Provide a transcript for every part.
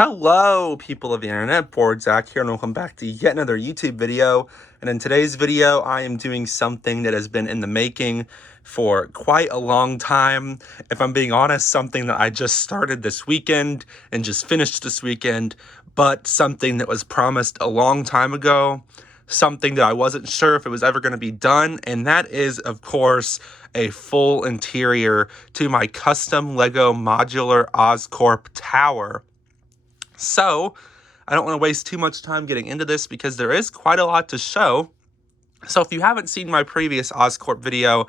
Hello, people of the internet. Board Zach here, and welcome back to yet another YouTube video. And in today's video, I am doing something that has been in the making for quite a long time. If I'm being honest, something that I just started this weekend and just finished this weekend, but something that was promised a long time ago, something that I wasn't sure if it was ever going to be done, and that is, of course, a full interior to my custom Lego modular Oscorp tower. So, I don't want to waste too much time getting into this because there is quite a lot to show. So if you haven't seen my previous Oscorp video,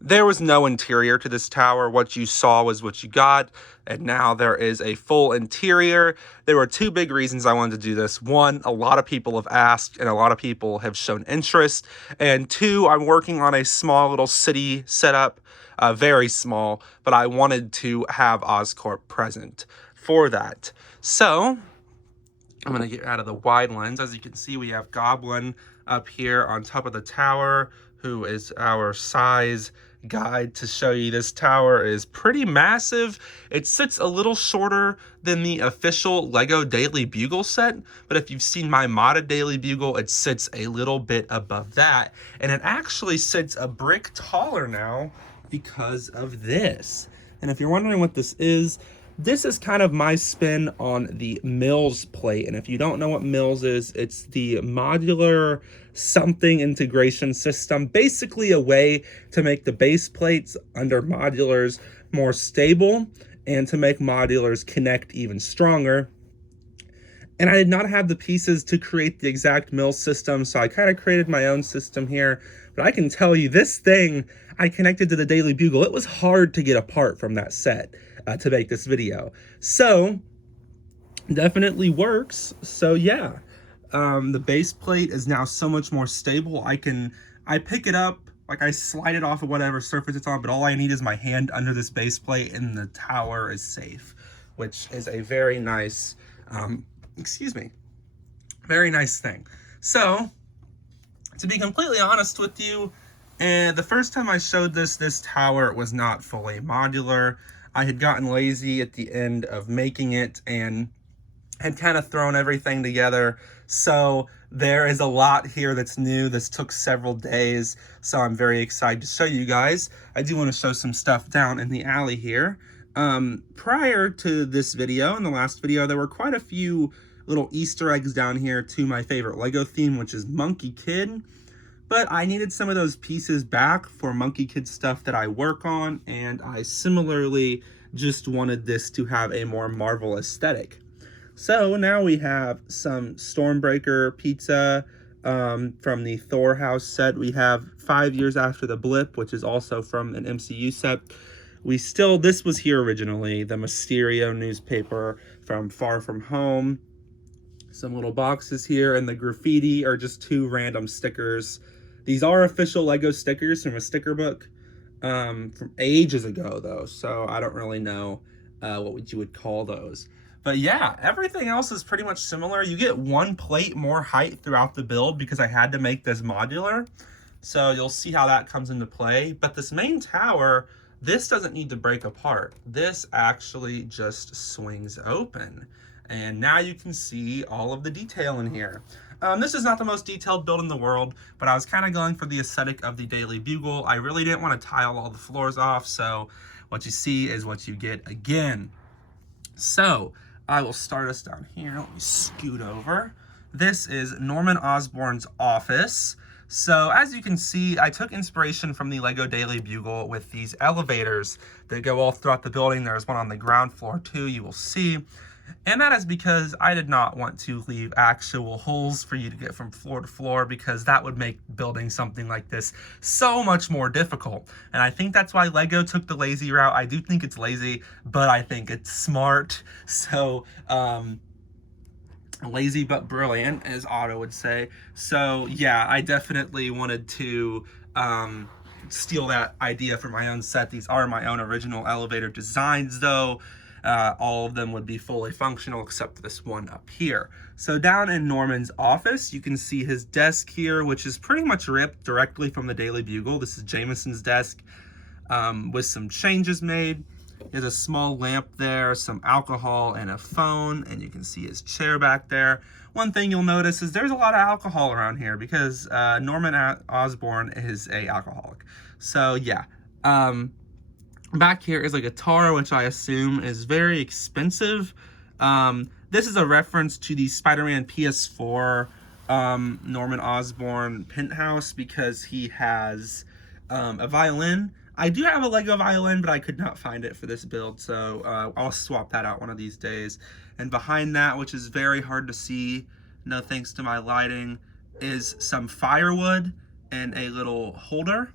there was no interior to this tower. What you saw was what you got, and now there is a full interior. There were two big reasons I wanted to do this. One, a lot of people have asked and a lot of people have shown interest. And two, I'm working on a small little city setup, very small, but I wanted to have Oscorp present for that. So, I'm going to get out of the wide lens. As you can see, we have Goblin up here on top of the tower, who is our size guide to show you this tower is pretty massive. It sits a little shorter than the official Lego Daily Bugle set, but if you've seen my modded Daily Bugle, it sits a little bit above that, and it actually sits a brick taller now because of this. And if you're wondering what this is kind of my spin on the Mills plate. And if you don't know what Mills is, it's the modular something integration system. Basically a way to make the base plates under modulars more stable and to make modulars connect even stronger. And I did not have the pieces to create the exact Mills system, so I kind of created my own system here. But I can tell you, this thing I connected to the Daily Bugle, it was hard to get apart from that set to make this video. So, definitely works. So yeah, the base plate is now so much more stable. I pick it up, like I slide it off of whatever surface it's on, but all I need is my hand under this base plate and the tower is safe, which is a very nice, very nice thing. So, to be completely honest with you, the first time I showed this tower was not fully modular. I had gotten lazy at the end of making it and had kind of thrown everything together. So there is a lot here that's new. This took several days, so I'm very excited to show you guys. I do want to show some stuff down in the alley here. Prior to this video, in the last video, there were quite a few little Easter eggs down here to my favorite Lego theme, which is Monkey Kid. But I needed some of those pieces back for Monkey Kid stuff that I work on, and I similarly just wanted this to have a more Marvel aesthetic. So now we have some Stormbreaker pizza from the Thor house set. We have 5 years after the blip, which is also from an MCU set. This was here originally, the Mysterio newspaper from Far From Home. Some little boxes here, and the graffiti are just two random stickers. These are official Lego stickers from a sticker book from ages ago, though, so I don't really know what you would call those. But yeah, everything else is pretty much similar. You get one plate more height throughout the build because I had to make this modular, so you'll see how that comes into play. But this main tower, this doesn't need to break apart. This actually just swings open. And now you can see all of the detail in here. This is not the most detailed build in the world, but I was kind of going for the aesthetic of the Daily Bugle. I really didn't want to tile all the floors off, so what you see is what you get again. So, I will start us down here. Let me scoot over. This is Norman Osborn's office. So, as you can see, I took inspiration from the Lego Daily Bugle with these elevators that go all throughout the building. There's one on the ground floor too, you will see. And that is because I did not want to leave actual holes for you to get from floor to floor, because that would make building something like this so much more difficult. And I think that's why Lego took the lazy route. I do think it's lazy, but I think it's smart. So, lazy but brilliant, as Otto would say. So yeah, I definitely wanted to steal that idea for my own set. These are my own original elevator designs, though. All of them would be fully functional except this one up here. So down in Norman's office, you can see his desk here, which is pretty much ripped directly from the Daily Bugle. This is Jameson's desk with some changes made. There's a small lamp there, some alcohol, and a phone, and you can see his chair back there. One thing you'll notice is there's a lot of alcohol around here because Norman Osborn is a alcoholic. So yeah, back here is a guitar, which I assume is very expensive. This is a reference to the Spider-Man PS4 Norman Osborn penthouse because he has a violin. I do have a Lego violin, but I could not find it for this build, so I'll swap that out one of these days. And behind that, which is very hard to see, no thanks to my lighting, is some firewood and a little holder.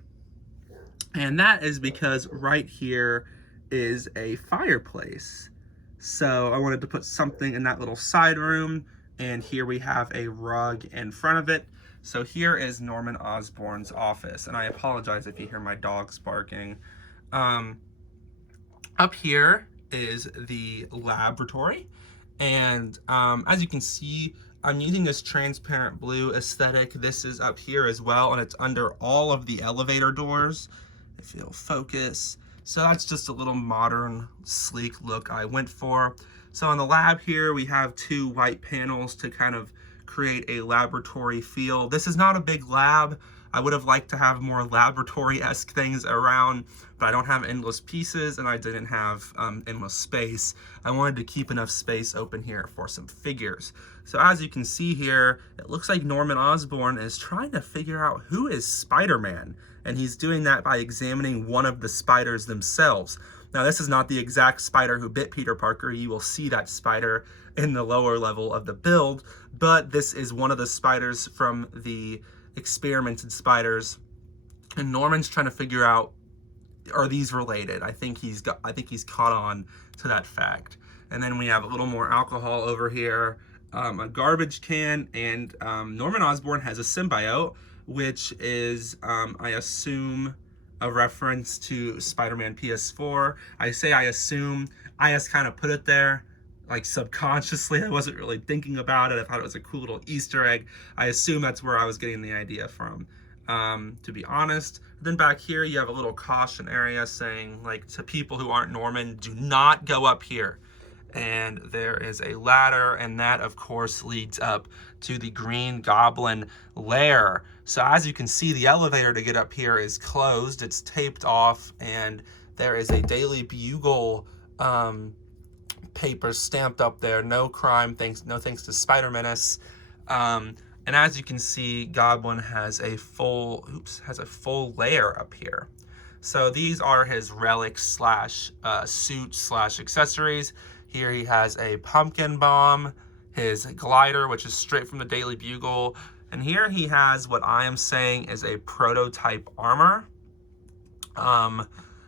And that is because right here is a fireplace. So I wanted to put something in that little side room, and here we have a rug in front of it. So here is Norman Osborn's office, and I apologize if you hear my dogs barking. Up here is the laboratory, and as you can see, I'm using this transparent blue aesthetic. This is up here as well, and it's under all of the elevator doors, if you'll focus. So that's just a little modern, sleek look I went for. So in the lab here, we have 2 white panels to kind of create a laboratory feel. This is not a big lab. I would have liked to have more laboratory-esque things around, but I don't have endless pieces and I didn't have endless space. I wanted to keep enough space open here for some figures. So as you can see here, it looks like Norman Osborn is trying to figure out who is Spider-Man, and he's doing that by examining one of the spiders themselves. Now, this is not the exact spider who bit Peter Parker. You will see that spider in the lower level of the build, but this is one of the spiders from the experimented spiders, and Norman's trying to figure out, are these related? I think he's caught on to that fact. And then we have a little more alcohol over here, a garbage can, and Norman Osborn has a symbiote, which is, I assume, a reference to Spider-Man PS4. I say I assume, I just kind of put it there, like subconsciously. I wasn't really thinking about it. I thought it was a cool little Easter egg. I assume that's where I was getting the idea from, to be honest. Then back here, you have a little caution area saying, like, to people who aren't Norman, do not go up here. And there is a ladder, and that, of course, leads up to the Green Goblin lair. So as you can see, the elevator to get up here is closed. It's taped off, and there is a Daily Bugle paper stamped up there. No crime, no thanks to Spider-Menace. And as you can see, Goblin has a full lair up here. So these are his relics slash suit slash accessories. Here he has a pumpkin bomb, his glider, which is straight from the Daily Bugle. And here he has what I am saying is a prototype armor.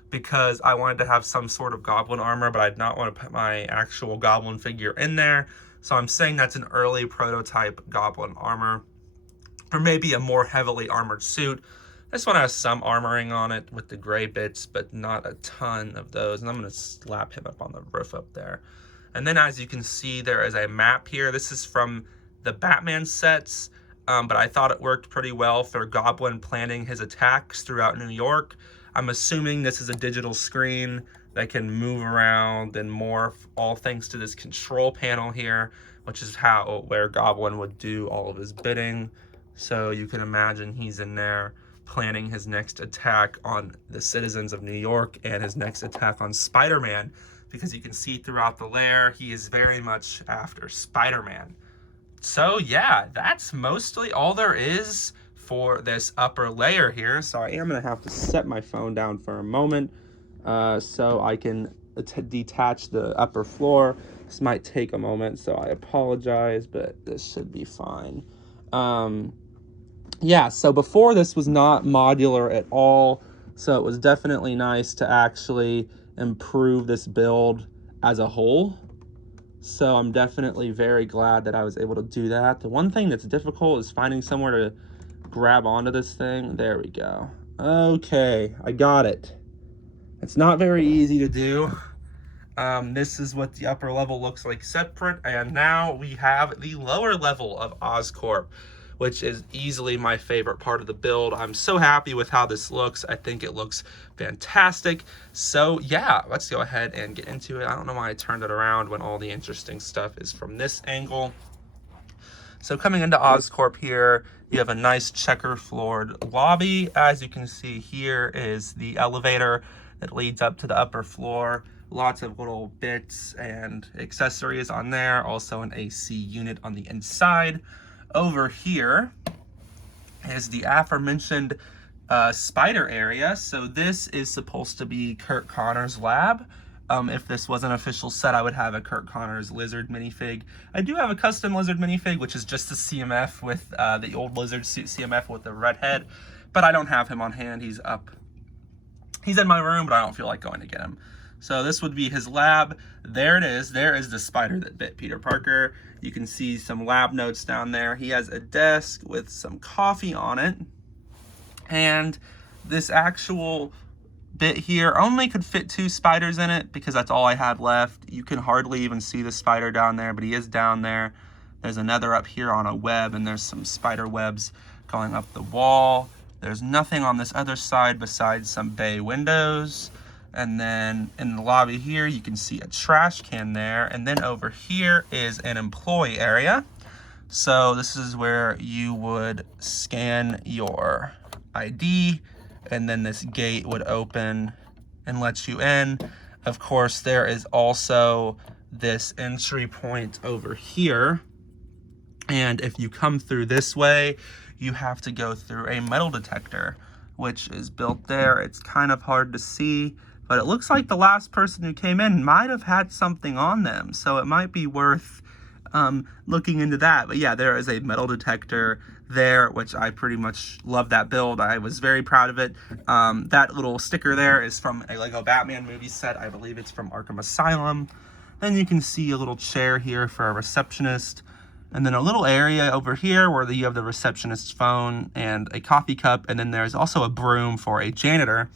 Because I wanted to have some sort of Goblin armor, but I did not want to put my actual Goblin figure in there. So I'm saying that's an early prototype Goblin armor, or maybe a more heavily armored suit. This one has some armoring on it with the gray bits, but not a ton of those. And I'm going to slap him up on the roof up there. And then as you can see, there is a map here. This is from the Batman sets, but I thought it worked pretty well for Goblin planning his attacks throughout New York. I'm assuming this is a digital screen that can move around and morph, all thanks to this control panel here, which is where Goblin would do all of his bidding. So you can imagine he's in there planning his next attack on the citizens of New York and his next attack on Spider-Man, because you can see throughout the lair, he is very much after Spider-Man. So yeah, that's mostly all there is for this upper layer here. So I am gonna have to set my phone down for a moment so I can detach the upper floor. This might take a moment, so I apologize, but this should be fine. Yeah, so before this was not modular at all, so it was definitely nice to actually improve this build as a whole. So I'm definitely very glad that I was able to do that. The one thing that's difficult is finding somewhere to grab onto this thing. There we go. Okay, I got it. It's not very easy to do. This is what the upper level looks like separate, and now we have the lower level of Oscorp, which is easily my favorite part of the build. I'm so happy with how this looks. I think it looks fantastic. So yeah, let's go ahead and get into it. I don't know why I turned it around when all the interesting stuff is from this angle. So coming into Oscorp here, you have a nice checker floored lobby. As you can see, here is the elevator that leads up to the upper floor. Lots of little bits and accessories on there. Also an AC unit on the inside. Over here is the aforementioned spider area. So this is supposed to be Kurt Connor's lab. If this was an official set, I would have a Kurt Connor's lizard minifig. I do have a custom lizard minifig, which is just a CMF with the old lizard suit CMF with the red head, but I don't have him on hand. He's up. He's in my room, but I don't feel like going to get him. So this would be his lab. There it is. There is the spider that bit Peter Parker. You can see some lab notes down there. He has a desk with some coffee on it. And this actual bit here only could fit 2 spiders in it because that's all I had left. You can hardly even see the spider down there, but he is down there. There's another up here on a web, and there's some spider webs going up the wall. There's nothing on this other side besides some bay windows. And then in the lobby here, you can see a trash can there. And then over here is an employee area. So this is where you would scan your ID, and then this gate would open and let you in. Of course, there is also this entry point over here. And if you come through this way, you have to go through a metal detector, which is built there. It's kind of hard to see, but it looks like the last person who came in might have had something on them. So it might be worth looking into that. But yeah, there is a metal detector there, which I pretty much love that build. I was very proud of it. That little sticker there is from a Lego Batman movie set. I believe it's from Arkham Asylum. Then you can see a little chair here for a receptionist, and then a little area over here where you have the receptionist's phone and a coffee cup, and then there's also a broom for a janitor.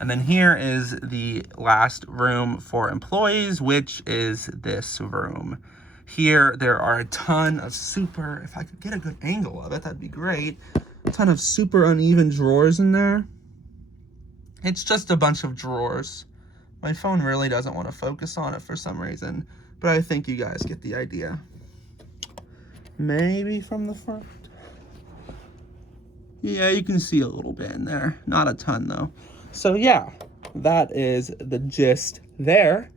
And then here is the last room for employees, which is this room. Here, there are a ton of super, if I could get a good angle of it, that'd be great. A ton of super uneven drawers in there. It's just a bunch of drawers. My phone really doesn't want to focus on it for some reason, but I think you guys get the idea. Maybe from the front. Yeah, you can see a little bit in there. Not a ton, though. So yeah, that is the gist there.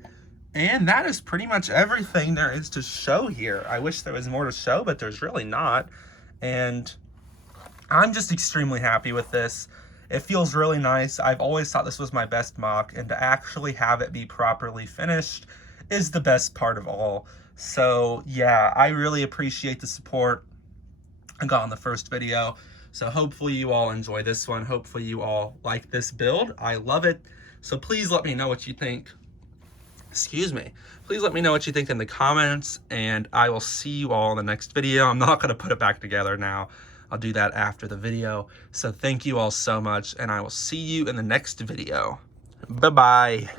And that is pretty much everything there is to show here. I wish there was more to show, but there's really not. And I'm just extremely happy with this. It feels really nice. I've always thought this was my best MOC, and to actually have it be properly finished is the best part of all. So yeah, I really appreciate the support I got on the first video. So hopefully you all enjoy this one. Hopefully you all like this build. I love it. So please let me know what you think. Excuse me. Please let me know what you think in the comments, and I will see you all in the next video. I'm not going to put it back together now. I'll do that after the video. So thank you all so much, and I will see you in the next video. Bye-bye.